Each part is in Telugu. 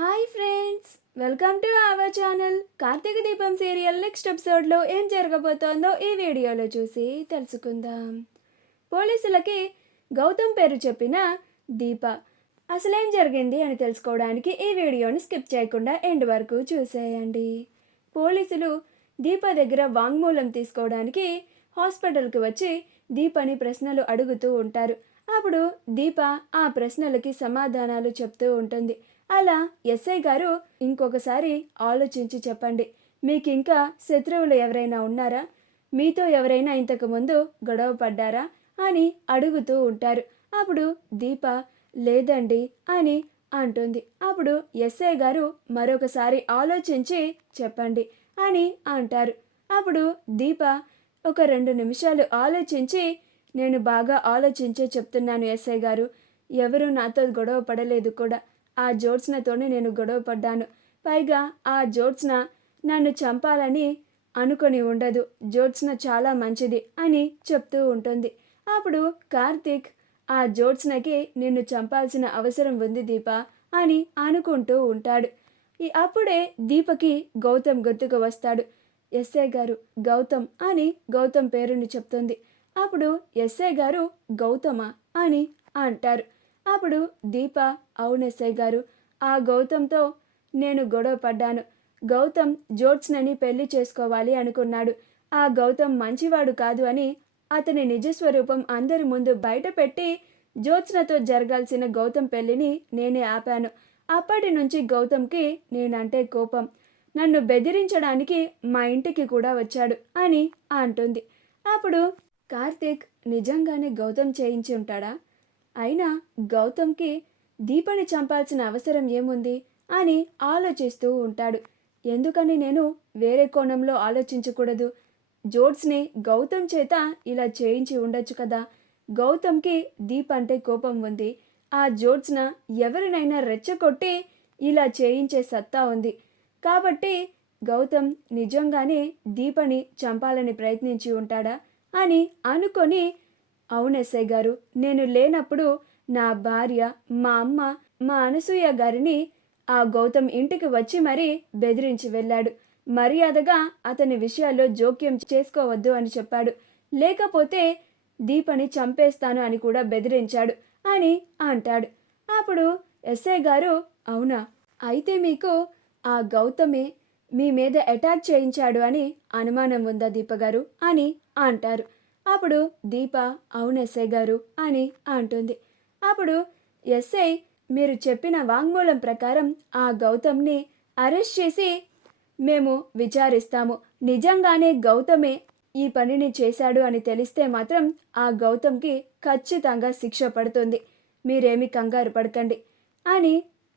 Hi friends, welcome to our channel. Karthika Deepam serial next ఎపిసోడ్లో ఏం జరగబోతోందో ఈ వీడియోలో చూసి తెలుసుకుందాం. పోలీసులకి గౌతమ్ పేరు చెప్పిన దీప అసలేం జరిగింది అని తెలుసుకోవడానికి ఈ వీడియోని స్కిప్ చేయకుండా ఎండ్ వరకు చూసేయండి. పోలీసులు దీప దగ్గర వాంగ్మూలం తీసుకోవడానికి హాస్పిటల్కి వచ్చి దీపని ప్రశ్నలు అడుగుతూ ఉంటారు. అప్పుడు దీప ఆ ప్రశ్నలకి సమాధానాలు చెప్తూ ఉంటుంది. అలా ఎస్ఐ గారు ఇంకొకసారి ఆలోచించి చెప్పండి, మీకు ఇంకా శత్రువులు ఎవరైనా ఉన్నారా, మీతో ఎవరైనా ఇంతకుముందు గొడవ పడ్డారా అని అడుగుతూ ఉంటారు. అప్పుడు దీప లేదండి అని అంటుంది. అప్పుడు ఎస్ఐ గారు మరొకసారి ఆలోచించి చెప్పండి అని అంటారు. అప్పుడు దీప ఒక 2 నిమిషాలు ఆలోచించి నేను బాగా ఆలోచించే చెప్తున్నాను ఎస్ఐ గారు, ఎవరు నాతో గొడవ పడలేదు కూడా, ఆ జ్యోత్స్నతోనే నేను గొడవ పడ్డాను. పైగా ఆ జ్యోత్స్న నన్ను చంపాలని అనుకొని ఉండదు, జ్యోత్స్న చాలా మంచిది అని చెప్తూ ఉంటుంది. అప్పుడు కార్తీక్ ఆ జ్యోత్స్నకి నిన్ను చంపాల్సిన అవసరం ఉంది దీప అని అనుకుంటూ ఉంటాడు. అప్పుడే దీపకి గౌతమ్ గుర్తుకు వస్తాడు. ఎస్ఐ గారు గౌతమ్ అని గౌతమ్ పేరుని చెప్తుంది. అప్పుడు ఎస్ఐ గారు గౌతమా అని అంటారు. అప్పుడు దీప అవును ఎస్ఐ గారు, ఆ గౌతమ్తో నేను గొడవ పడ్డాను. గౌతమ్ జ్యోత్స్నని పెళ్లి చేసుకోవాలి అనుకున్నాడు. ఆ గౌతమ్ మంచివాడు కాదు అని అతని నిజస్వరూపం అందరి ముందు బయట పెట్టి జ్యోత్స్నతో జరగాల్సిన గౌతమ్ పెళ్లిని నేనే ఆపాను. అప్పటి నుంచి గౌతమ్కి నేనంటే కోపం, నన్ను బెదిరించడానికి మా ఇంటికి కూడా వచ్చాడు అని అంటుంది. అప్పుడు కార్తీక్ నిజంగానే గౌతమ్ చేయించి ఉంటాడా, అయినా గౌతమ్కి దీపని చంపాల్సిన అవసరం ఏముంది అని ఆలోచిస్తూ ఉంటాడు. ఎందుకని నేను వేరే కోణంలో ఆలోచించకూడదు, జ్యోత్స్ని గౌతమ్ చేత ఇలా చేయించి ఉండొచ్చు కదా. గౌతమ్కి దీప అంటే కోపం ఉంది, ఆ జ్యోత్స్న ఎవరినైనా రెచ్చగొట్టి ఇలా చేయించే సత్తా ఉంది. కాబట్టి గౌతమ్ నిజంగానే దీపని చంపాలని ప్రయత్నించి ఉంటాడా అని అనుకొని అవును ఎస్ఐ గారు, నేను లేనప్పుడు నా భార్య, మా అమ్మ, మా అనసూయ గారిని ఆ గౌతమ్ ఇంటికి వచ్చి మరీ బెదిరించి వెళ్ళాడు. మర్యాదగా అతని విషయాల్లో జోక్యం చేసుకోవద్దు అని చెప్పాడు. లేకపోతే దీపని చంపేస్తాను అని కూడా బెదిరించాడు అని అంటాడు. అప్పుడు ఎస్ఐ గారు అవునా, అయితే మీకు ఆ గౌతమే మీ మీద అటాక్ చేయించాడు అని అనుమానం ఉందా దీప గారు అని అంటారు. అప్పుడు దీప అవును ఎస్ఐ గారు అని అంటుంది. అప్పుడు ఎస్ఐ మీరు చెప్పిన వాంగ్మూలం ప్రకారం ఆ గౌతమ్ని అరెస్ట్ చేసి మేము విచారిస్తాము. నిజంగానే గౌతమే ఈ పనిని చేశాడు అని తెలిస్తే మాత్రం ఆ గౌతమ్కి ఖచ్చితంగా శిక్ష పడుతుంది, మీరేమి కంగారు పడకండి అని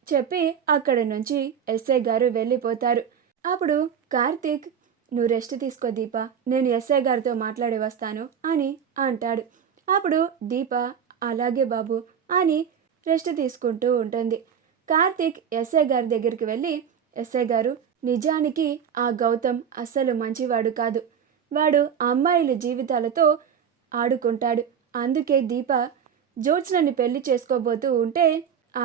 చెప్పి అక్కడి నుంచి ఎస్ఐ గారు వెళ్ళిపోతారు. అప్పుడు కార్తీక్ నువ్వు రెస్ట్ తీసుకో దీప, నేను ఎస్ఐ గారితో మాట్లాడి వస్తాను అని అంటాడు. అప్పుడు దీప అలాగే బాబు అని రెస్ట్ తీసుకుంటూ ఉంటుంది. కార్తీక్ ఎస్ఐ గారి దగ్గరికి వెళ్ళి ఎస్ఐ గారు, నిజానికి ఆ గౌతమ్ అస్సలు మంచివాడు కాదు, వాడు అమ్మాయిల జీవితాలతో ఆడుకుంటాడు. అందుకే దీప జ్యోత్స్నని పెళ్లి చేసుకోబోతూ ఉంటే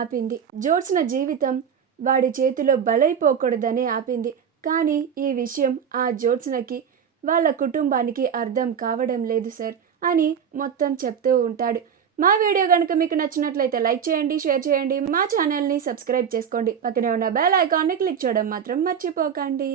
ఆపింది. జ్యోత్స్న జీవితం వాడి చేతిలో బలైపోకూడదనే ఆపింది. కానీ ఈ విషయం ఆ జ్యోత్స్నకి వాళ్ళ కుటుంబానికి అర్థం కావడం లేదు సార్ అని మొత్తం చెప్తూ ఉంటాడు. మా వీడియో కనుక మీకు నచ్చినట్లయితే లైక్ చేయండి, షేర్ చేయండి, మా ఛానల్ని సబ్స్క్రైబ్ చేసుకోండి, పక్కనే ఉన్న బెల్ ఐకాన్ని క్లిక్ చేయడం మాత్రం మర్చిపోకండి.